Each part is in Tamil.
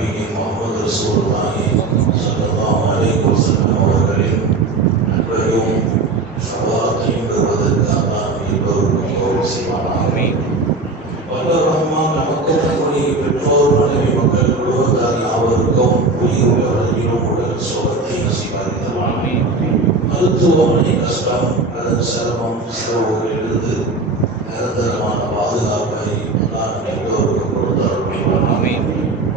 நபிகி முஹம்மது ரசூலுல்லாஹி ஸல்லல்லாஹு அலைஹி வஸல்லம் அவர்களின் நன்மையும் ஷஃபாஅத்தையும் பெறுவதற்காக நாம் எல்லோருக்கும் கௌரவம் செய்வானாக. வல்ல ரஹ்மான் நமக்கு நம்முடைய பெற்றோர் மனைவி மக்கள் குடும்பத்தார் யாவருக்கும் உயிர் வரையிலும் உடல் சுகத்தை நசீபாக்கிடுவான். மருத்துவமனை கஷ்டம் அதன் சிரமம் செலவுகளிலிருந்து நிரந்தரமான பாதுகாப்பை நான் எல்லோருக்கும் கொடுத்தால்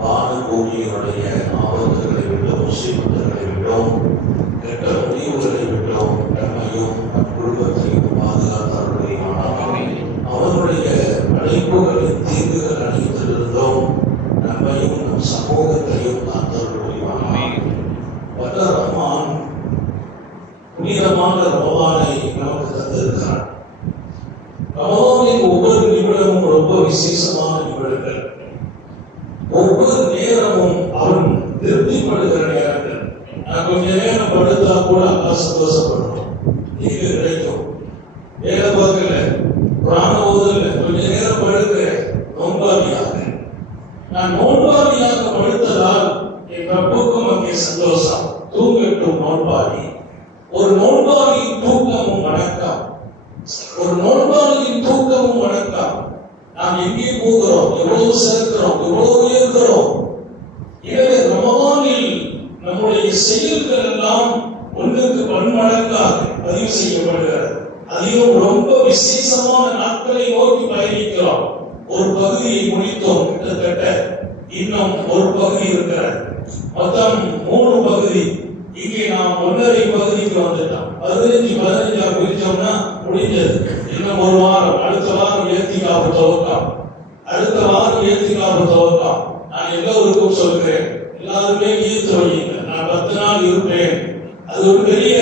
வான பூமியினுடைய ஆபத்துகளை விட்டோம், முசீபத்துகளை விட்டோம், கெட்ட முடிவுகளை விட்டோம், நம்மையும் நம் குடும்பத்தையும் பாதுகாத்தார்கள். அவருடைய அழைப்புகளின் தீர்வுகள் அனைத்திலிருந்தோம் நம்மையும் நம் சமூகத்தையும் காத்தருள்வான். வல்ல ரஹ்மான் புனிதமான ரமலானை நமக்கு தந்திருக்கிறார். ரமலானின் ஒவ்வொரு நிமிடமும் ரொம்ப விசேஷமான நிமிடங்கள். ஒவ்வொரு நேரமும் அவன் திருப்திப்படுகிற நேரங்கள். நான் கொஞ்ச நேரம் படுத்தா கூட அல்லா சந்தோஷப்படணும், நீங்க கிடைக்கும். வேலை பார்க்கல, பிராண ஓதல, கொஞ்ச நேரம் படுக்கிறேன் நோன்பாளியாக. நான் நோன்பாளியாக படுத்ததால் என் ரப்புக்கும் அங்கே சந்தோஷம். தூங்கட்டும் நோன்பாளி. ஒரு நோன்பாளியின் தூக்கமும் வணக்கம், ஒரு நோன்பாளியின் தூக்கமும் வணக்கம். நாம் எங்கே போகிறோம், எவ்வளவு சேர்க்கிறோம், எவ்வளவு உயர்கிறோம். எனவே ரமலானில் நம்முடைய செயல்கள் எல்லாம் ஒன்றுக்கு பன்மடங்காக பதிவு செய்யப்படுகிறது. அதிலும் ரொம்ப விசேஷமான நாட்களை நோக்கி பயணிக்கிறோம். ஒரு பகுதியை முடித்தோம், கிட்டத்தட்ட இன்னும் ஒரு பகுதி இருக்கிறது. மொத்தம் 3 பகுதி. இங்கே நாம் 1.5 பகுதிக்கு வந்துட்டோம். 15 பிரிச்சோம்னா முடிஞ்சது. இன்னும் ஒரு வாரம், அடுத்த வாரம் ஏத்திகாப்பு துவக்கம், அடுத்த வாரம் ஏத்திகாப்பு துவக்கம். நான் எல்லோருக்கும் சொல்கிறேன், எல்லாருமே ஈர்த்து வையுங்க. நான் 10 நாள் இருப்பேன். அது ஒரு பெரிய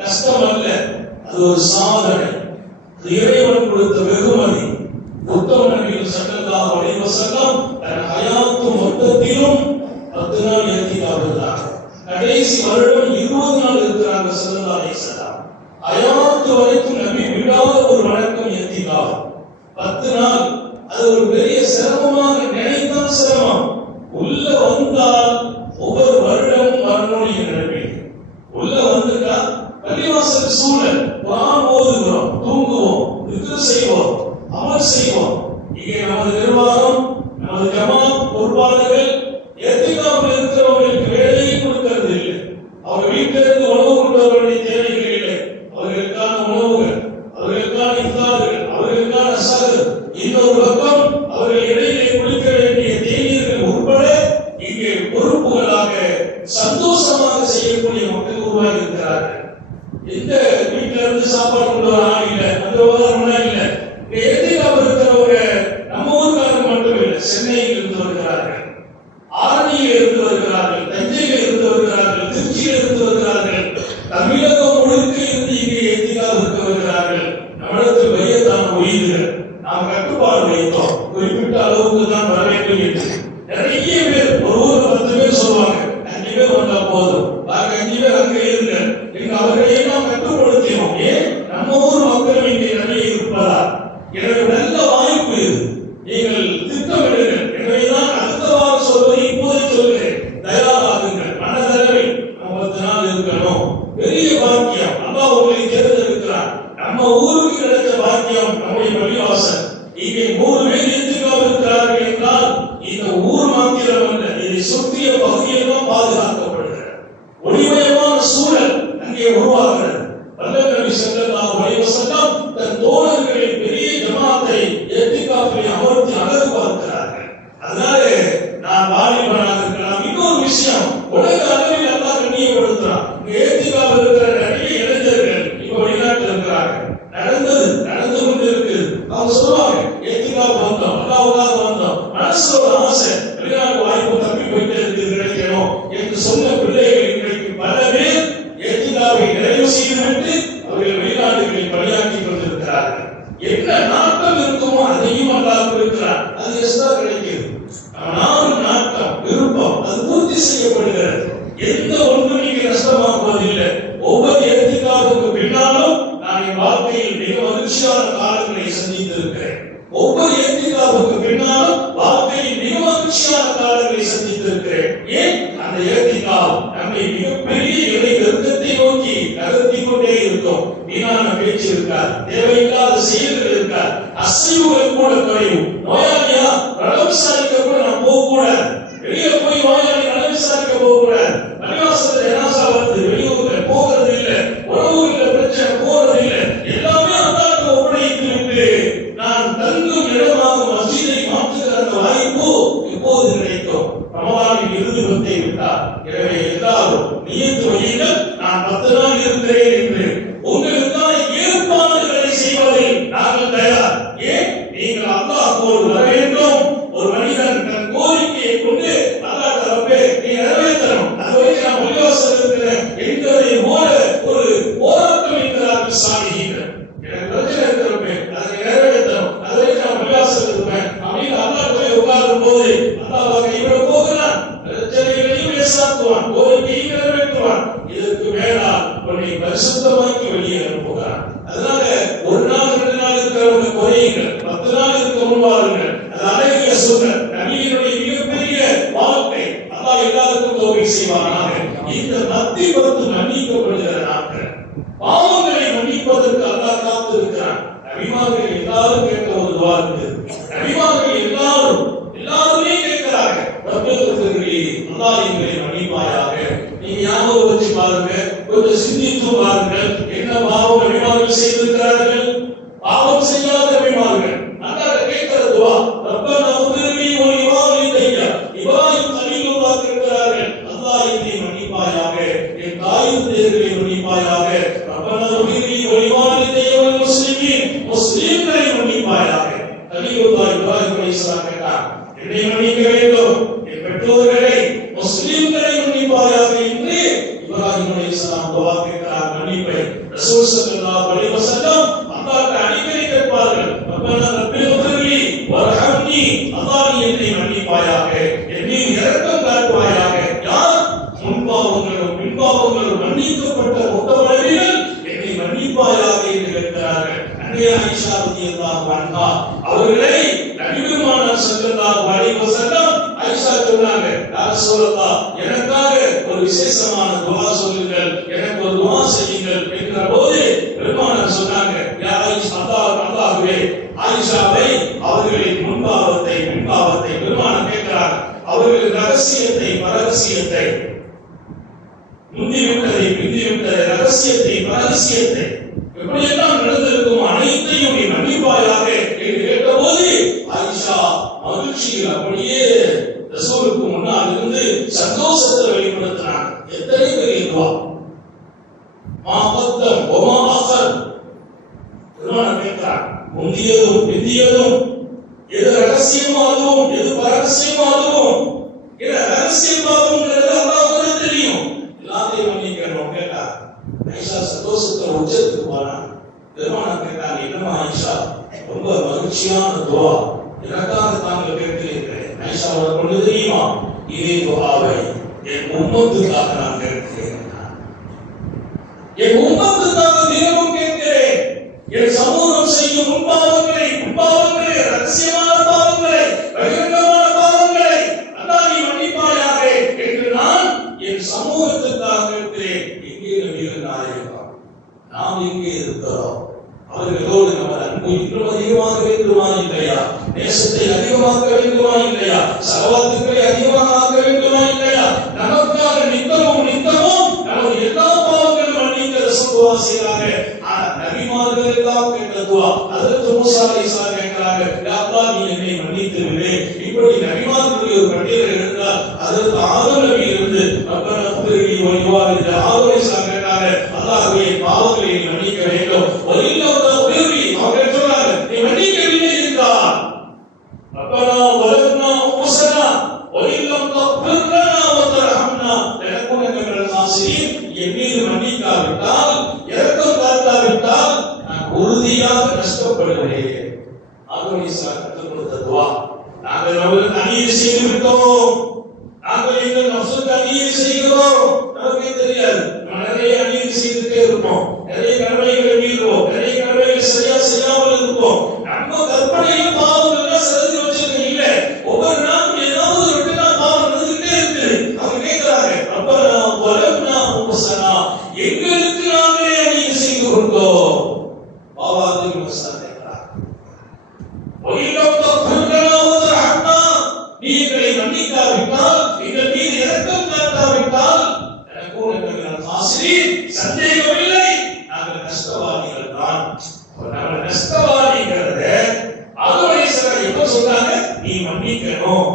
கஷ்டம் அல்ல, அது ஒரு சாதனை. இறைவன் கொடுத்த வெகுமதி. உத்தம நபிகள் ஸல்லல்லாஹு அலைஹி வஸல்லம் தன் ஹயாத்து மொத்தத்திலும் 10 நாள் ஏத்திகாப்பு தான். கடைசி வருடம் 20 நாள் இருக்கிறாங்க ஸல்லல்லாஹு அலைஹி வஸல்லம். ஹயாத்து வரைக்கும் நபி விடாத ஒரு வணக்கம் ஏத்திகாப்பு. 10 நாள். அது ஒரு பெரிய சிரமமாக நினைத்தால் சிரமம். உள்ள வந்தால் ஒவ்வொரு வருடமும் வரணும்னு நினைப்பீங்க. உள்ள வந்துட்டா பள்ளிவாசல் சூழல், குர்ஆன் ஓதுகிறோம், தூங்குவோம், திக்ர் செய்வோம், அமல் செய்வோம். இங்கே நமது நிர்வாகம், நமது ஜமாத் பொறுப்பாளர்கள் ஏத்திகாப்பில் இருக்கிறவர்களுக்கு வேலையை கொடுக்கிறது இல்லை. அவங்க வீட்டிலிருந்து உணவு கொண்டு வர வேண்டிய தேவைகள் இல்லை. அவர்களுக்கான உணவுகள், அவர்களுக்கான இஃப்தார்கள், அவர்களுக்கான சஹர், இன்னொரு பக்கம் அவர்கள் இடையிலே குடிக்க வேண்டிய தேநீர்கள் உட்பட இங்கே பொறுப்புகளாக சந்தோஷமாக செய்யக்கூடிய மக்கள் உருவாகி இருக்கிறார்கள். இந்த வீட்டில இருந்து சாப்பாடு கொண்டு வர ஆள் இல்லை, அந்த விவகாரம் இல்லை. ஏத்திகாப்பு இருக்கிறவங்க நம்ம ஊருக்காரங்க மட்டும் இல்லை, சென்னையில் இருந்து வருகிறார்கள், ஆரணியில் இருந்து வருகிறார்கள், தஞ்சையில் இருந்து வருகிறார்கள், திருச்சியில் இருந்து வருகிறார்கள், தமிழகம் முழுக்க இருந்து இங்கே ஏத்திகாப்பு இருக்க வருகிறார்கள். நம்மிடத்தில் வையத்தான ஒய்துகள் நாம் கட்டுப்பாடு வைத்தோம், குறிப்பிட்ட அளவுக்கு தான் வர வேண்டும் என்று. நிறைய பேர் ஒரு ஊர்ல 10 பேர் சொல்லுவாங்க, 5 பேர் வந்தா போதும், பாக்கி 5 பேர் அங்கே இருங்க. எங்க அவர்களையே நாம் கட்டுப்படுத்தினோம். ஏன்? நம்ம ஊர் மக்கள் இங்கே நிறைய இருப்பதா. எனவே நல்ல வாய்ப்பு இது. நீங்கள் திட்டமிடுங்கள். எனவேதான் அடுத்த வாரம் சொல்வதை இப்போதே சொல்கிறேன். தயாராகுங்கள். மனதளவில் 50 நாள் இருக்கணும். பெரிய பாக்கியம். அல்லாஹ் உங்களை தேர்ந்தெடுக்கிறார். நம்ம ஊருக்கு கிடைத்த பாக்கியம் நம்முடைய பள்ளிவாசல். இங்கே 3 பேர் ஏத்திகாப்பு இருக்கிறார்கள் என்றால் இந்த ஊர் மாத்திரம் அல்ல, இதை சுற்றிய பகுதியெல்லாம் பாதுகாக்கப்படுகிறது. ஒளிமயமான சூழல் அங்கே உருவாகிறது. வல்ல நபி ஸல்லல்லாஹு அலைஹி வஸல்லம் தன் தோழர்களின் பெரிய ஜமாத்தை ஏத்திகாப்பில் அமர்த்தி அழகு பார்க்கிறார்கள். அதனால நான் வாலிபனாக இருக்கலாம். இன்னொரு விஷயம், உலக அளவில் அல்லாஹ் கண்ணியப்படுத்துறான். ஏத்திகாப்பு இருக்கிற நிறைய இளைஞர்கள் இப்ப வெளிநாட்டில் இருக்கிறார்கள். நடந்து கொண்டு இருக்கு. அவங்க சொல்லுவாங்க, ஏத்திகாப்பு வந்தோம், அல்லாஹ்வுக்காக வந்தோம், மனசுல ஒரு ஆசை, வெளிநாட்டு வாய்ப்பு தப்பி போயிட்டே இருக்கு, கிடைக்கணும் என்று சொன்ன பிள்ளைகள் இன்றைக்கு பல பேர் ஏத்திகாப்பை நிறைவு செய்துவிட்டு அவர்கள் வெளிநாடுகளில் பணியாற்றி கொண்டிருக்கிறார்கள். என்ன நாட்டம் இருக்குமோ அதையும் அல்லாஹ் இருக்கிறார். அது எஸ்தா கிடைக்கிறது. நாட்டம், விருப்பம் அது பூர்த்தி செய்யப்படுகிறது. எந்த ஒன்றும் நீங்க நஷ்டமாக்குவதில்லை. ஒவ்வொரு ஏத்திகாப்புக்கு பின்னாலும் நான் என் வாழ்க்கையில் மிக மகிழ்ச்சியான காலங்களை சந்தித்திருக்கிறேன். ஒவ்வொரு ஏத்திகாப்புக்கு பின்னாலும் வாழ்க்கையில் மிக மகிழ்ச்சியான காலங்களை சந்தித்திருக்கிறேன். வைத்திருக்கிறேன். ஏன் அந்த ஏத்திக்கால் நம்மை மிகப்பெரிய இறை நெருக்கத்தை நோக்கி நகர்த்திக் கொண்டே இருக்கும். வீணான பேச்சு இருக்காது, தேவையில்லாத செயல்கள் இருக்காது, அசைவுகள் கூட குறையும். நோயாளியா நலம் விசாரிக்க கூட நாம் போக கூடாது. வெளியே போய் நோயாளி நலம் விசாரிக்க போக கூடாது. பள்ளிவாசல் ஜனாசா வந்து வெளியூர்ல போகிறது இல்லை, உறவுல பிரச்சனை போறது இல்லை. எல்லாமே அல்லாஹ்வுக்கு ஒப்படைத்து விட்டு நான் தங்கும் இடமாக மஸ்ஜிதை மாற்றுகிற அந்த வாய்ப்பு எப்போது கிடைக்கும்? ரமலானின் இறுதி பத்தை விட்டார். எனவே எல்லாரும் நியத்து வையுங்கள், நான் 10 நாள் இருக்கிறேன் என்று. உங்களுக்கான ஏற்பாடுகளை செய்வதில் நாங்கள் தயார். ஏன்? நீங்கள் அல்லாஹ்வோடு வர வேண்டும். ஒரு மனிதன் தன் கோரிக்கையை கொண்டு அல்லாஹ் தரப்பே நீ நிறைவேற்றணும், அதுவரை நான் பள்ளிவாசல் இருக்கிறேன் என்பதை போல ஒரு போராட்டம் இருக்கிறார்கள் சாலிஹீன்கள். எனக்கு பிரச்சனை இருக்கிறப்பே அதை நிறைவேற்றணும், அதுவரை நான் பள்ளிவாசல் இருப்பேன் அப்படின்னு அல்லாஹ் போய் உட்காரும் போது அல்லாஹ் கைவிட போகிறான். பிரச்சனைகளையும் பேசாக்குவான், கோரிக்கையும் நிறைவேற்றுவான். இதற்கு மேலால் உன்னை பரிசுத்தமாக்கி வெளியே அனுப்புகிறான். அதனால ஒரு நாள் 2 நாள் இருக்கிறவங்க குறையுங்கள், 10 நாள் இருக்க முன்வாருங்கள். அது அழகிய சுன்னத், நபியினுடைய மிகப்பெரிய வாழ்க்கை. அல்லாஹ் எல்லாருக்கும் தௌஃபீக் செய்வானாக. இந்த 10 மன்னிக்கப்படுகிற நாட்கள், பாவங்களை மன்னிப்பதற்கு அல்லாஹ் காத்திருக்கிறான். நபிமார்கள் எல்லாரும் கேட்ட ஒரு துஆ இருக்கு. நபிமார்கள் எல்லாருமே கேட்கிறாங்க, ரப்பில் அல்லாஹ் எங்களை மன்னிப்பாயாக. நீங்க ஞாபகம் வச்சு பாருங்க, கொஞ்சம் சிந்தித்து பாருங்கள், என்ன பாவம் நபிமார்கள் செய்திருக்கிறார்கள். பாவம் செய்யாத நபிமார்கள் அல்லாஹ் கேட்கிற துஆ, ரப்பனா உஃபிர்லி வ லிவாலிதைய. இப்ராஹிம் கலீலுல்லாஹ் கேட்கிறார்கள், அல்லாஹ் என்னை மன்னிப்பாயாக, என் தாய் தந்தையர்களை மன்னிப்பாயாக. ரப்பனா உஃபிர்லி வ லிவாலிதைய வல் முஸ்லிமீன், முஸ்லிம்களை மன்னிப்பாயாக. கலீலுல்லாஹ் இப்ராஹிம் அலைஹிஸ்ஸலாம் கேட்டார், என்னை மன்னிக்க வேண்டும், என் பெற்றோர்களை முஸ்லிம்களை மன்னிப்பாயாக என்று இப்ராஹிம் அலைஹிஸ்ஸலாம் துஆ கேட்கிறார். மன்னிப்பை ரசூல் ஸல்லல்லாஹு அலைஹி வஸல்லம் அல்லாஹ்வை அடிக்கடி கேட்பார்கள், ரப்பனா ரப்பில் உஃபிர்லி வர்ஹம்னி. அல்லாஹ் என்னை மன்னிப்பாயாக, என்னை இரக்கம் காட்டுவாயாக. யார்? முன்பாவங்களும் பின்பாவங்களும் மன்னிக்கப்பட்ட முத்தவர்கள் என்னை மன்னிப்பாயாக என்று கேட்கிறார்கள். அன்னை ஆயிஷா ரலியல்லாஹு அன்ஹா அவர்களை நபிகள் ஸல்லல்லாஹு அலைஹி வஸல்லம் ஆயிஷா சொன்னாங்க, யா ரசூலல்லாஹ் எனக்காக ஒரு விசேஷமான துஆ சொல்லுங்கள், எனக்கு ஒரு துஆ செய்யுங்கள் என்கிற போது பெருமானார் சொன்னாங்க, யா ஆயிஷா, அல்லாஹ்வே ஆயிஷாவை அவர்களின் முன்பாவத்தை பின்பாவத்தை பெருமானார் கேட்கிறார். அவர்களின் ரகசியத்தை பரகசியத்தை, முந்திவிட்டதை பிந்திவிட்டதை, ரகசியத்தை பரகசியத்தை எப்படியெல்லாம் நடந்திருக்கும் அனைத்தையும் நீ மன்னிப்பாயாக என்று கேட்டபோது ஆயிஷா மகிழ்ச்சியில் அப்படியே ரசூலுக்கு முன்னால் இருந்து சந்தோஷத்தை வெளிப்படுத்தினார். எத்தனை பெரிய துஆ! மாகத்தம் ஒமா அகர். பெருமானார் கேட்கிறார், முந்தியதும் பிந்தியதும், எது ரகசியமோ அதுவும், எது பரகசியமோ அதுவும். இது ரகசியமாகும்ங்கிறது அல்லாஹ்வுக்கு தெரியும். எல்லாத்தையும் மன்னிக்கணும் கேட்டார். ஆயிஷா சந்தோஷத்துல உச்சத்துக்கு போனான். பெருமானார் கேட்டார், என்னமா ஆயிஷா, ரொம்ப மகிழ்ச்சியான துஆ, எனக்காக தாங்கள் கேட்கிறீர்கள். ஆயிஷா உனக்கு ஒன்று தெரியுமா? இதே துஆவை என் உம்மத்துக்காக நான் கேட்கிறேன். என் உம்மத்துக்காக தினமும் கேட்கிறேன். என் சமூகம் செய்யும் முன்பாவங்களை, ரகசியமான பாவங்களை, பகிரங்கமான பாவங்களை அல்லாஹ் நீ மன்னிப்பாயாக என்று நான் என் சமூகத்துக்காக கேட்கிறேன். எங்கே நபிகள் நாயகம்? நாம் எங்கே இருக்கிறோம்? அவர்களோடு நமது அன்பு இன்னும் அதிகமாக வேண்டுமா இல்லையா? நேசத்தை அதிகமாக்க வேண்டுமா இல்லையா? சகவாத்துக்களை அதிகமாக ஆக்க வேண்டுமா இல்லையா? நமக்காக நித்தமும் நமது எல்லா பாவங்களும் மன்னிக்க ரசூல் துஆ செய்றாங்க. ஆனா நபிமார்களுக்காக கேட்ட துஆ, ஹஜ்ரத் மூஸா அலைஹிஸ்ஸலாம் கேட்கிறாங்க, யா அல்லாஹ் நீ என்னை மன்னித்து விடு. இப்படி நபிமார்களுடைய ஒரு பட்டியலை எடுத்தால் ஹஜ்ரத் ஆதம் நபி இருந்து ரப்பனா உஃபிர்லி வ லிவாலிதைய ஆதம் அலைஹிஸ்ஸலாம் கேட்டாங்க, அல்லாஹ்வே பாவங்களை மன்னிக்க வேண்டும். அவர்கள் சொன்னாங்க, நீ மன்னிக்கவில்லை என்றால் ரப்பனா வலத்னா உஸனா வலில்லம் தக்ஃபிர் லனா வ தர்ஹம்னா லனகுன மினல் ஹாசிரீன். என் மீது மன்னிக்காவிட்டால், இரக்கம் காட்டாவிட்டால் நான் உறுதியாக நஷ்டப்படுவேன். ஆதம் அலைஹிஸ்ஸலாம் கற்றுக் கொடுத்த துஆ. நாங்கள் அவர்களுக்கு அநீதி செய்து விட்டோம், நாங்கள் எங்கள் நஃப்ஸுக்கு அநீதி செய்கிறோம், நமக்கே தெரியாது. நிறைய அநீதி செய்துட்டே இருப்போம், நிறைய கடமைகளை மீறுவோம், நிறைய கடமைகளை சரியா செய்யாமல் இருப்போம். நம்ம கற்பனையில் பாவங்கள் செலுத்தி வச்சிருக்க இல்ல, ஒவ்வொரு நாளும் ஏதாவது ஒரு பாவம் நடந்துகிட்டே மன்னிக்காவிட்டால், எங்கள் மீது இரக்கம் காட்டாவிட்டால் எனக்கும் எங்கள் ஆசிரியர் சந்தேகமில்லை, நாங்கள் நஷ்டவாதிகள் தான். நாங்கள் நஷ்டவாதிங்கிறத அதுவரை சிலர் எப்ப சொல்றாங்க? நீ மன்னிக்கணும்.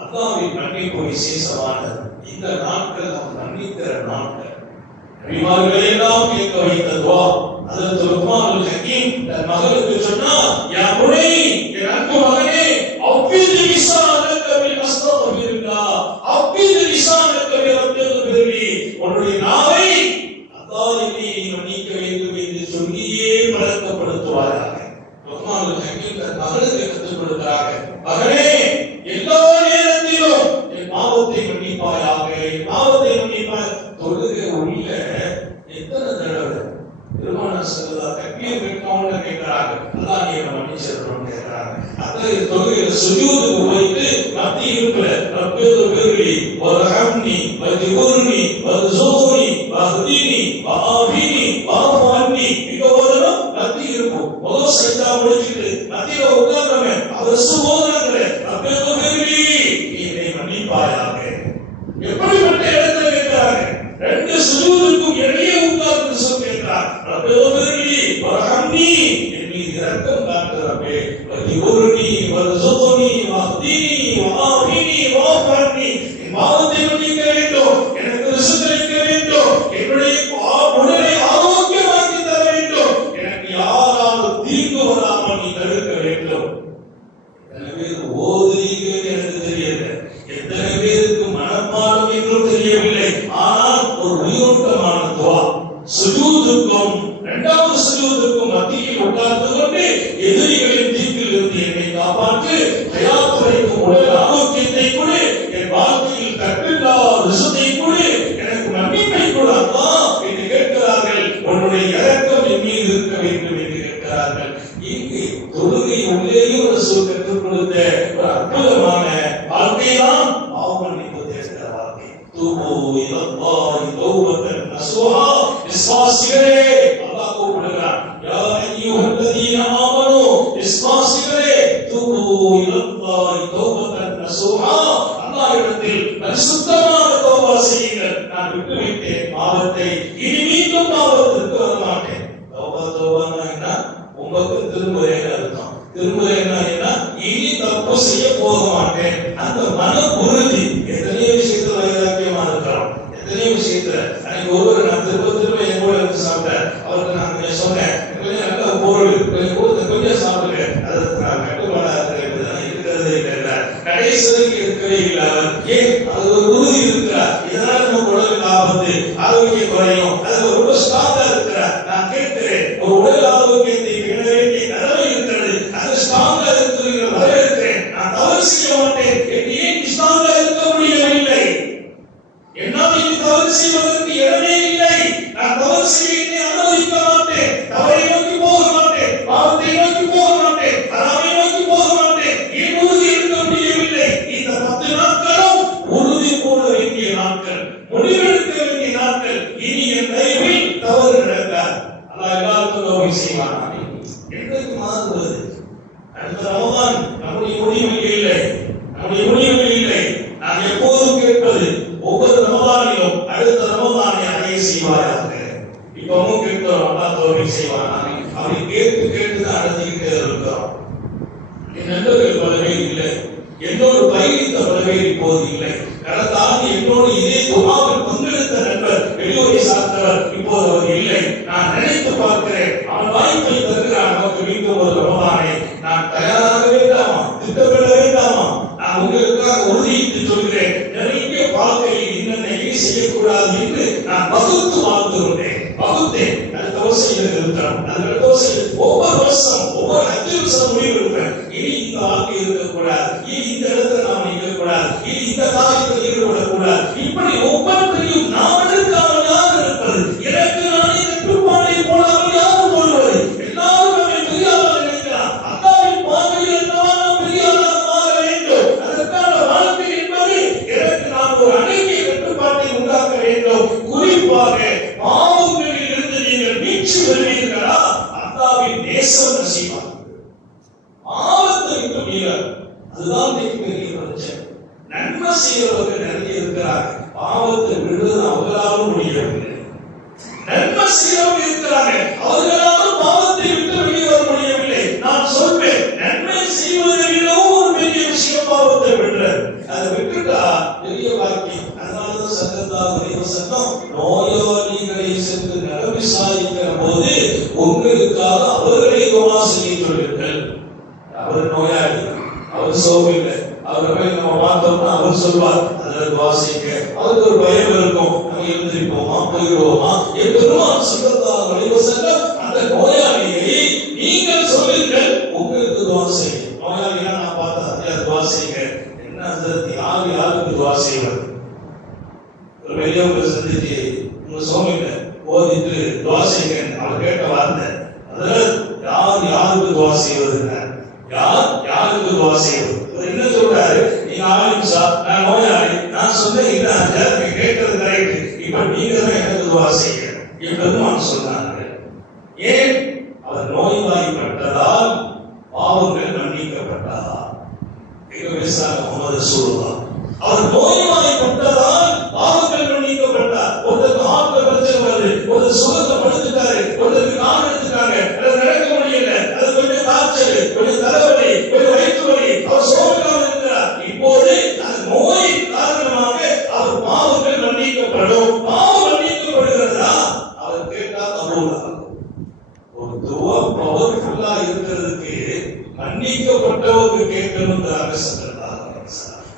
அல்லாஹ்வின் மன்னிப்பு விசேஷமானது. இந்த நாட்கள் நாம் மன்னிக்கிற நாட்கள். நபிமார்களை எல்லாம் கேட்க வைத்த துஆ. ஹஜ்ரத் லுக்மானுல் ஹக்கீம் தன் மகனுக்கு சொன்னார், யா புனை, என் அன்பு மகனே, அஃபித் லிசானக பில் அஸ்தக்ஃபிருல்லாஹ், அஃபித் லிசானக பி ரப்பில் பிர்ரி, உன்னுடைய நாவை அல்லாஹ் என்னை மன்னிக்க வேண்டும் என்று சொல்லியே பழக்கப்படுத்துவாராக. லுக்மானுல் ஹக்கீம் தன் மகனுக்கு கற்றுக் கொடுக்கிறாங்க, மகனே, எல்லா நேரத்திலும் என் பாவத்தை மன்னிப்பாயாக, என் பாவத்தை மன்னிப்பாய். தொழுகை உள்ள எத்தனை தடவை பெருமானார் ஸல்லல்லாஹு தக்பீர் கட்டவுடனே கேக்குறாங்க, அல்லாஹ் நீ என்ன மன்னிச்சிரணும் கேக்குறாங்க. அதே தொழுகையில சுஜூதுக்கு போயிட்டு மத்தி இருக்குல ரப்பில் பிர்ரி வர்ஹம்னி வஜ்புர்னி வர்ஸுக்னி வஹ்தினி வஆஃபினி வஅஃபு அன்னி இங்க ஓதணும். மத்தி இருக்கும் முதல் சஜ்தா முடிச்சிட்டு மத்தியில உட்கார்றவங்க அவர் சுபோதனங்கற ரப்பில் பிர்ரி, நீ என்னை மன்னிப்பாயாக. எப்படிப்பட்ட இடத்துல கேட்கிறாங்க? ரெண்டு சுஜூதுக்கும் இடையே உட்கார்ந்து சொல்கிறார், ரப்பில் பிர்ரி வர்ஹம்னி, என் மீது இரக்கம் காட்டு ரப்பே, வஜ்புர்னி வர்ஸுக்னி வஹ்தினி வஆஃபினி வஅஃபு அன்னி, என் பாவத்தை மன்னிக்க வேண்டும், எனக்கு ரிஸ்க் அளிக்க வேண்டும், என்னுடைய உடலை ஆரோக்கியமாக்கி தர வேண்டும், எனக்கு யாராலும் தீங்கு வராமல் நீ தடுக்க வேண்டும். எத்தனை பேர் ஓதுறீங்கன்னு எனக்கு தெரியல, எத்தனை பேருக்கு மனப்பாடம் என்றும் தெரியவில்லை. ஆனால் ஒரு உயிரோட்டமான துஆ. சுஜூதுக்கும் இரண்டாவது சுஜூதுக்கும் மத்தியில் உட்கார்ந்து கொண்டு எதிரிகளின் தீங்கில் இருந்து என்னை காப்பாற்று, ஹயாத் வரைக்கும் உடல் ஆரோக்கியத்தை கொடு, என் வாழ்க்கையில் தப்பில்லா ரிஸ்கை கொடு, எனக்கு மன்னிப்பை கொடு அல்லாஹ் என்று கேட்கிறார்கள். உன்னுடைய இரக்கம் என் மீது இருக்க வேண்டும் என்று கேட்கிறார்கள். இங்கு தொழுகை உள்ளேயும் ஒரு கற்றுக் கொடுத்த ஒரு அற்புதமான வாழ்க்கைதான் பாவ மன்னிப்பு தேடுகிற வாழ்க்கை. தூபு இலல்லாஹி தௌபத்தன் நஸூஹா. விஸ்வாசிகளே, அல்லாஹ் கூப்பிடுகிறான், யா அய்யுஹல்லதீன ஆமனூ, விஸ்வாசிகளே, தூபு இலல்லாஹி தௌபத்தன் நஸூஹா, அல்லாஹ்விடத்தில் பரிசுத்தமான தௌபா செய்யுங்கள். நான் விட்டுவிட்டேன் பாவத்தை, இனி மீண்டும் பாவத்திற்கு வர மாட்டேன். தௌபான்னா என்ன? உங்களுக்கு திருமுறைன்னு அர்த்தம். திருமுறைன்னா என்ன? இனி தப்பு செய்ய போக மாட்டேன். அந்த மன உறுதி. எத்தனையோ விஷயத்துல வைராக்கியமா இருக்கிறோம், எத்தனையோ விஷயத்துல. அன்னைக்கு ஒருவர் நான் திரும்ப என் கூட இருந்து சாப்பிட்டேன். அவருக்கு நான் சொன்னேன், நல்ல பொருள் கொஞ்சம் சாப்பிடுங்க, அதற்கு நான் கட்டுப்பாடாக இருக்கிறதே இல்லை. கடைசி இருக்கவே இல்லை. அவர் ஏன்? அது ஒரு உறுதி இருக்கிறார். இதனால நம்ம உடலுக்கு ஆபத்து, ஆரோக்கியம் குறையும், அது ரொம்ப ஸ்ட்ராங்கா இருக்கிறார். நான் கேட்கிறேன், ஒரு உடல் ஆரோக்கியத்தை பேண வேண்டிய கடமை இருக்கிறது, அது ஸ்ட்ராங்கா இருக்கிறது, வரவேற்கிறேன். நான் தவறு செய்ய மாட்டேன். ஏன் ஸ்ட்ராங்கா இருக்க முடியவில்லை? என்னால் இது தவறு செய்வதற்கு இடமே இல்லை. நான் தவறு செய்ய அனுமதிக்க மாட்டேன், தவறை நோக்கி போக மாட்டேன், பாவத்தை நோக்கி போக மாட்டேன், அறாமை நோக்கி போக மாட்டேன். ஏன் உறுதி எடுக்க முடியவில்லை? இந்த 10 நாட்களும் உறுதி போட வேண்டிய நாட்கள், முடிவெடுக்க வேண்டிய நாட்கள். இனி என் லைஃபில் தவறு நடக்காது. அல்லாஹ் எல்லாருக்கும் தௌபா செய்வான். என்றைக்கு மாறுவது? அடுத்த ரமதான் நம்முடைய முடிவில் இல்லை, நம்முடைய முடிவில் இல்லை. நாம் எப்போதும் கேட்பது, ஒவ்வொரு ரமதானிலும் அடுத்த ரமதானை அடைய செய்வாயாக. இப்பவும் கேட்கிறோம், அல்லாஹ் தௌபா செய்வான். அப்படி கேட்டு கேட்டுதான் அடைஞ்சிக்கிட்டே இருக்கிறோம். என் நண்பர்கள் பல பேர் இல்லை, என்னோடு பயணித்த பல பேர் இப்போது இல்லை. கடந்த ஆண்டு என்னோடு இதே துஆவில் பங்கெடுத்த நண்பர், வெளியூரை சார்ந்தவர், இப்போது அவர் இல்லை. நான் நினைத்து பார்க்கிறேன், அவன் வாய்ப்பை தருகிறான் நமக்கு மீண்டும் ஒரு ரமதானை. நான் தயாராக வேண்டாமா? திட்டமிட வேண்டாமா? நான் உங்களுக்காக உறுதியிட்டு சொல்கிறேன், நிறைய வாழ்க்கையில் இன்னென்ன செய்யக்கூடாது என்று நான் வகுத்து வாழ்ந்துள்ளேன், வகுத்தேன். அடுத்த வருஷம் இருக்கிறோம், அடுத்த வருஷம் ஒவ்வொரு வருஷம் ஒவ்வொரு 5 வருஷம் முடிவு எடுப்பேன். இனி இந்த வாழ்க்கை இருக்கக்கூடாது, இனி இந்த இடத்துல நாம் இருக்கக்கூடாது, இனி இந்த காரியத்தில் ஈடுபடக்கூடாது. இப்படி ஒவ்வொன்றையும் நான் எடுக்காமல் யார் இருப்பது? எனக்கு நானே கட்டுப்பாடை போடாமல் யார் போடுவது? எல்லாரும் நம்மை பெரியாராக நினைக்கிறார். அல்லாஹ்வின் பார்வையில் என்னவா நாம் பெரியாராக மாற வேண்டும். அதற்கான வாழ்க்கை என்பது எனக்கு நான் ஒரு அடங்கிய கட்டுப்பாட்டை உண்டாக்க வேண்டும். குறிப்பாக பாவங்களில் இருந்து நீங்கள் மீட்சி பெறுவீர்களா? அல்லாஹ்வின் நேசம் நசீபாகும். பாவத்தை விட்டு மீள, அதுதான் பெரிய பிரச்சனை. நன்மை செய்யறவர்கள் நிறைய இருக்கிறாங்க. பாவத்தை விடுவது அவங்களாலும் முடியவில்லை. நன்மை செய்யறவங்க இருக்கிறாங்க, அவர்களாலும் பாவத்தை விட்டு வெளியே வர முடியவில்லை. நான் சொல்வேன், நன்மை செய்வதை விடவும் ஒரு பெரிய விஷயம் பாவத்தை விடுறது. அதை விட்டுட்டா பெரிய பாக்கியம். அதனாலதான் சங்கத்தால் சட்டம், நோயாளிகளை சென்று நலம் விசாரிக்கிற போது உங்களுக்காக அவர்களை துவா செய்ய சொல்லுங்கள். அவர் நோயாளி, அவர் சோகமில்லை, அவரை போய் நம்ம பார்த்தோம்னா அவர் சொல்வார் அதில் துவா செய்யுங்க. அவருக்கு ஒரு பயம் இருக்கும், நம்ம எழுந்திருப்போமா போயிடுவோமா. பெருமான் சங்கத்தால் சட்டம், அந்த நோயாளியை நீங்கள் சொல்லுங்கள், உங்களுக்கு துவா செய்யுங்க. நோயாளியா நான் பார்த்தா துவா செய்யுங்க. என்ன யாருக்கு துவா செய்வது? ஒரு பெரியவங்க சந்திச்சு உங்க சோமியில ஓதிட்டு துவா செய்யுங்க அவர் கேட்ட வார்த்தை. அதுல யாருக்கு துவா செய்வதுங்க? யாருக்கு துவா செய்வது? என்ன சொல்றாரு? நீங்க ஆரம்பிச்சா நான் நோயாளி, நான் சொன்னேன் கேட்கறது கரெக்ட், இப்ப நீங்க தான் எனக்கு துவா செய்ய இப்பதான் சொன்னாங்க. ஏன்? அவர் நோய்வாய்ப்பட்டதால் பாவங்கள் மன்னிக்கப்பட்டார். முகமது ரசூலுல்லாஹ் அவர் நோய்வாய்ப்பட்டதால் பாவங்கள் மன்னிக்கப்பட்டார். ஒருத்தருக்கு ஹார்ட் பிரச்சனை வருது, ஒரு சுகத்தை படுத்துட்டாரு, ஒருத்தருக்கு கால் எடுத்துட்டாங்க, நடக்க முடியல, அது கொஞ்சம் காய்ச்சல், கொஞ்சம் தலைவலி, கொஞ்சம் வயிற்று வலி, அவர் சோகமாக இருக்கிறார். இப்போது அந்த நோய் காரணமாக அவர் பாவங்கள் மன்னிக்கப்படும். பாவம் மன்னிக்கப்படுகிறதா? அவர் கேட்டால் அவ்வளவுதான். ஒரு துவா பவர்ஃபுல்லா இருக்கிறதுக்கு மன்னிக்கப்பட்டவருக்கு கேட்கணும்ன்றாங்க சங்கத்தார்.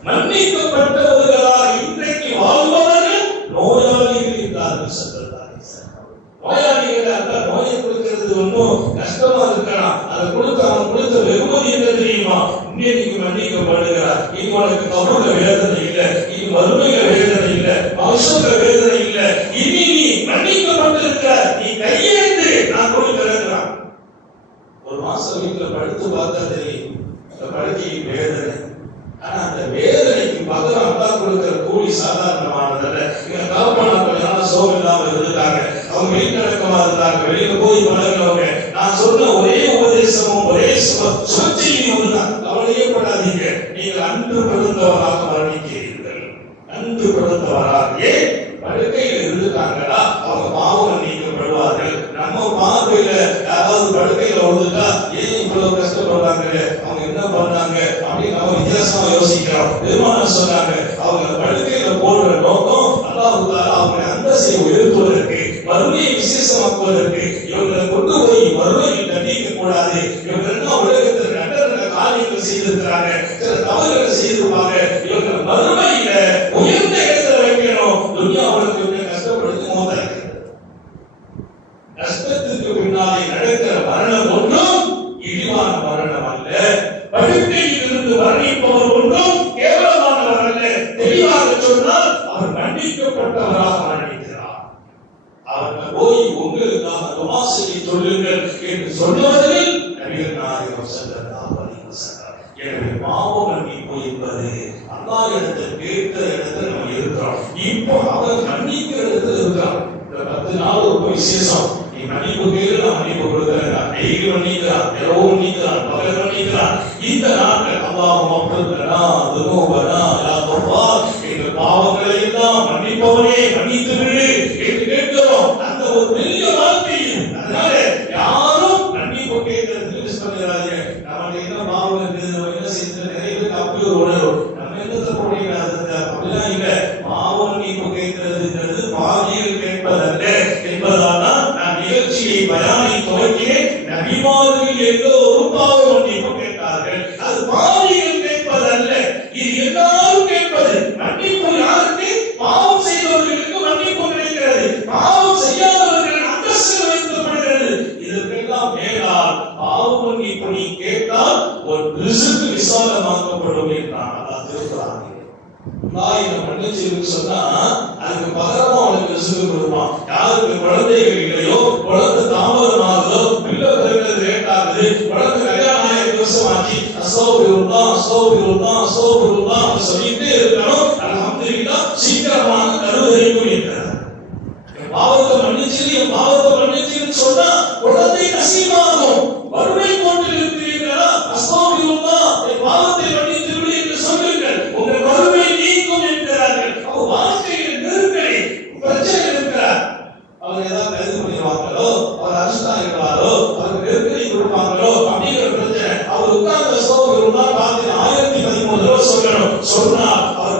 மன்னிக்கப்பட்டவர்களாக இன்றைக்கு வாழ்பவர்கள் நோயாளிகள் என்றார்கள் சங்கத்தார். நோயாளிகள் அந்த நோயை கொடுக்கிறது ஒன்றும் கஷ்டமா இருக்கலாம். அதை கொடுத்து அவன் கொடுத்த வெகுமதி என்ன தெரியுமா? இன்னைக்கு மன்னிக்கப்படுகிறார். இனி உனக்கு கபூர்ல வேதனை இல்லை, இனி மறுமையில வேதனை இல்லை, மனுஷங்க வேதனை இல்லை, இனி நீ மன்னிக்கப்பட்டிருக்கிற, நீ கையேந்து நான் கொடுக்கிறேன். ஒரு மாசம் வீட்டுல படுத்து பார்த்தா தெரியும் அந்த படுக்கைக்கு வேதனை. ஆனா அந்த வேதனைக்கு பகவான் அப்பா கொடுக்கிற கூலி சாதாரணமானதல்ல. இவங்க காப்பான கொஞ்ச நாள் சோகம் இல்லாம இருந்துட்டாங்க, அவங்க வீட்டடக்கமா இருந்தாங்க, வெளியில போய் பழகினவங்க. நான் சொன்ன ஒரே உபதேசமும் ஒரே சுபச்செய்தியும் ஒன்றுதான், கவலையே படாதீங்க. நீங்கள் அன்று பிறந்தவராக மரணிக்கிறீர்கள். அன்று பிறந்தவராக ஏன் படுக்கையில் இருந்துட்டாங்களா அவங்க பாவம் நீக்கப்படுவார்கள். நம்ம பார்வையில யாராவது படுக்கையில வந்துட்டா ஏன் இவ்வளவு கஷ்டப்படுறாங்க, அவங்க என்ன பண்றாங்க அப்படின்னு நம்ம வித்தியாசமா யோசிக்கிறோம். பெருமானார் சொன்னாங்க, அவங்க படுக்கையில போடுற நோக்கம் அல்லாஹ் அவங்க அந்தஸ்தை உயர்த்துவதற்கு, மறுமையை விசேஷமாக்குவதற்கு. இவங்களை கொண்டு போய் மறுமையை தண்டிக்க கூடாது. இவங்க என்ன உலகத்தில் நல்ல நல்ல காரியங்கள் செய்திருக்கிறாங்க, சில தவறுகளை செய்திருப்பாங்க. இவங்க மறுமையில உயர்ந்த இடத்துல வைக்கணும். துன்யாவுக்கு கஷ்டப்படுத்தி மோதாங்க. கஷ்டத்துக்கு பின்னாலே நடக்கிற மரணம் ஒன்றும் இழிவான மரணம் அல்ல. படுக்கையில் இருந்து மரணிப்பவர் ஒன்றும் கேவலமானவர் அல்ல. தெளிவாக சொன்னால் அவர் மன்னிக்கப்பட்டவராக மரணிக்கிறார். அவர்கள் போய் உங்களுக்காக துஆ செய்ய சொல்லுங்கள் என்று சொன்னவர்கள் நபிகள் நாயகம் ஸல்லல்லாஹு அலைஹி வஸல்லம். எனவே பாவ மன்னிப்பு என்பது அல்லாஹ் இடத்தில் கேட்கிற இடத்துல நம்ம இருக்கிறோம். இப்போ அவர் மன்னிக்கிற இடத்துல இருக்கிறோம். இந்த 10 நாள் ஒரு விசேஷம். நீ மன்னிப்பு கேட்கிற, மன்னிப்பு கொடுக்கிறேன், டெய்லி மன்னிக்கிறான், இரவு மன்னிக்கிறான், பகல் மன்னிக்கிறான். இந்த நாட்கள் அல்லாஹ் மஃபுரனா துனூபனா யா கஃபார், எங்கள் பாவங்களை எல்லாம் மன்னிப்பவனே மன்னித்து விடு என்று கேட்கிறோம். அந்த ஒரு பெரிய வார்த்தையும். அதனால யாரும் மன்னிப்பு கேட்கறதுக்கு மிஸ் பண்ணிடாதீங்க. நமக்கு என்ன பாவம் இருக்குது, நம்ம என்ன செஞ்சு நிறைய பேருக்கு அப்படி ஒரு உணர்வு, நம்ம என்ன தப்பு பண்ணிடாது அப்படிலாம் இல்லை. பாவம் மன்னிப்பு கேட்கறதுங்கிறது பாவியில் கேட்பதல்ல என்பதால் தான் நான் நிகழ்ச்சியை பயானை துவக்கினேன். நபிமார்கள் எல்லோரும் பாவ மன்னிப்பு கேட்டார்கள். அது பாவிகள் கேட்பதல்ல, இது எல்லாரும் கேட்பது. மன்னிப்பு யாருக்கு? பாவம் செய்தவர்களுக்கு மன்னிப்பு கிடைக்கிறது, பாவம் செய்யாதவர்கள் அந்தஸ்து வைக்கப்படுகிறது. இதற்கெல்லாம் மேலால் பாவ மன்னிப்பு நீ கேட்டால் ஒரு ரிஸ்க் விசாலமாக்கப்படும் என்றான் அல்லாஹ் திருக்குர்ஆனில். மன்னிச்சு சொன்னா அதுக்கு பகரமா அவனுக்கு ரிஸ்க் கொடுப்பான். யாருக்கு குழந்தைகள் இல்லையோ, குழந்தை தாமதமாகுதோ, பிள்ளை பிறகு லேட் ஆகுது, குழந்தை கல்யாணம் ஆகி வருஷமாச்சு, அஸ்தக்ஃபிருல்லாஹ் சொல்லிட்டே இருக்கணும். அல்ஹம்துலில்லாஹ் சீக்கிரமாக கருவறைக்கும் இருக்கிறார். பாவத்தை மன்னிச்சுன்னு சொன்னா குழந்தை நசீபாகும். வறுமை கோட்டில் இருக்கிறீர்களா, அஸ்தக்ஃபிருல்லாஹ் பாவத்தை மன்னித்து விடு என்று சொல்லுங்கள். உங்கள் வறுமை நீங்கும்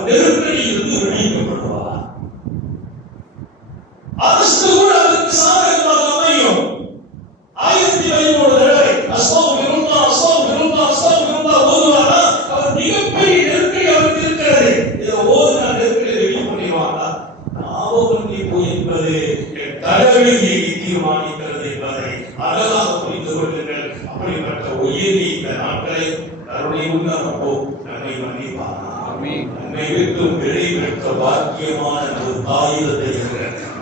அவர் நெருக்கடியிலிருந்து விடுவிக்கப்படுவார். அரசு கூட அதற்கு சாதகமாக அமையும். 1013 தடவை அஸ்தக்ஃபிருல்லாஹ் ஓதுவாரா, அவர் மிகப்பெரிய நெருக்கடி அவருக்கு இருக்கிறது. இதை ஓதுனா நெருக்கடி வெளியே பண்ணிடுவாங்க. நாமமன்னிப்பு என்பது என் தலைவியை தீர்மானிக்கிறது என்பதை அழகாக புரிந்து கொள்ளுங்கள். அப்படிப்பட்ட உயர்ந்த இந்த நாட்களை கருணை உள்ள நம்மை மன்னிப்பானா. நம்மை விட்டு விடை பெற்ற பாக்கியமான ஒரு தாயுதத்தை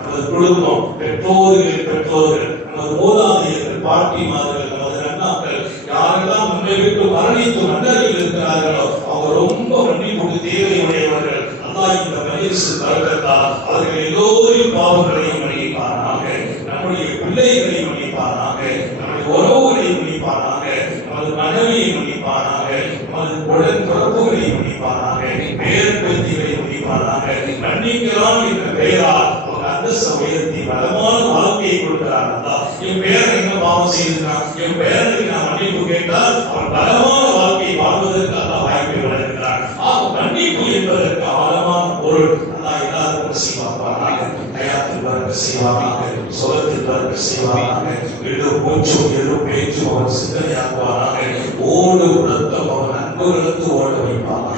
நமது குடும்பம், பெற்றோர்கள், நமது மூதாதையர்கள், பாட்டிமார்கள், நமது அண்ணாக்கள் யாரெல்லாம் நம்மை விட்டு மரணித்து மன்னரில் இருக்கிறார்களோ அவங்க ரொம்ப மன்னிப்புக்கு தேவையுடையவர்கள். அல்லாஹ் இந்த மஜ்லிஸ் பரக்கத்தால் அவர்கள் எல்லோரின் பாவங்களையும் மன்னிப்பானாக, நம்முடைய பிள்ளைகளை மன்னிப்பானாக, நம்முடைய உறவுகளை மன்னிப்பானாக, நமது மனைவியை மன்னிப்பானாக, நமது உடன் பிறப்புகளை மன்னிப்பானாக, பேர் பேத்திகளை மன்னிப்பானாக. மன்னிக்கலாம் என்ற பெயரால் அந்த சமயத்தை வளமான வாழ்க்கையை கொடுக்கிறார். என் பேரன் என்ன பாவம் செய்திருக்கிறான், என் பேரனுக்கு நான் மன்னிப்பு கேட்டால் அவன் பலமான வாழ்க்கையை வாழ்வதற்கு அல்லாஹ் வாய்ப்பை வழங்குகிறார். மன்னிப்பு என்பதற்கு ஆழமான பொருள் அல்லாஹ் எல்லாருக்கும் செய்வாங்க. ஹயாத்தில் பறக்க செய்வாங்க, சுகத்தில் பறக்க செய்வாங்க, எழு மூச்சும் எழு பேச்சும் அவன் சிந்தனையாக்குவாராக. ஓடு உடத்தம் அவன் அன்புகளுக்கு ஓட வைப்பாங்க.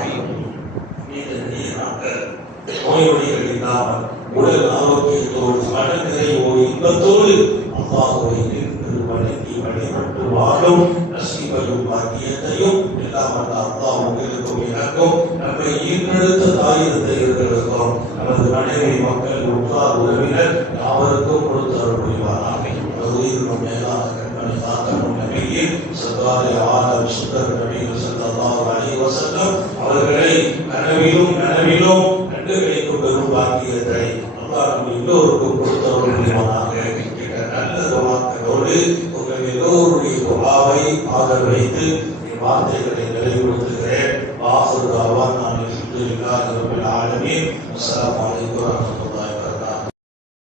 நோய்கள் இல்லாமல் உடல் ஆரோக்கியத்தோடு மன நிறைவோடு இன்பத்தோடு அல்லாஹ்வை வணங்கி வழிபட்டு வாழும் நசீபையும் பாக்கியத்தையும் எல்லாம் அந்த அல்லாஹ் உங்களுக்கும் எனக்கும் நம்மை ஈர்த்தெடுத்த தாயிரத்தையர்களுக்கும் நமது மனைவி மக்கள் உற்றார் உறவினர் யாவருக்கும் கொடுத்தவர் புரிவாராக. உயிரினும் மேலான கண்மணி காத்தனும் நபியில் சர்தாரி ஆலம் சுந்தர் நபிகள் ஸல்லல்லாஹு அலைஹி வஸல்லம் அவர்களை நனவிலும் கண்டுகளிக்கும் பெரும் பாக்கியத்தை அல்லாஹ் நம்ம எல்லோருக்கும் கொடுத்தவர் புரிவாராக. நல்ல துஆக்களோடு உங்கள் எல்லோருடைய துஆவை ஆதரவைத்து வார்த்தை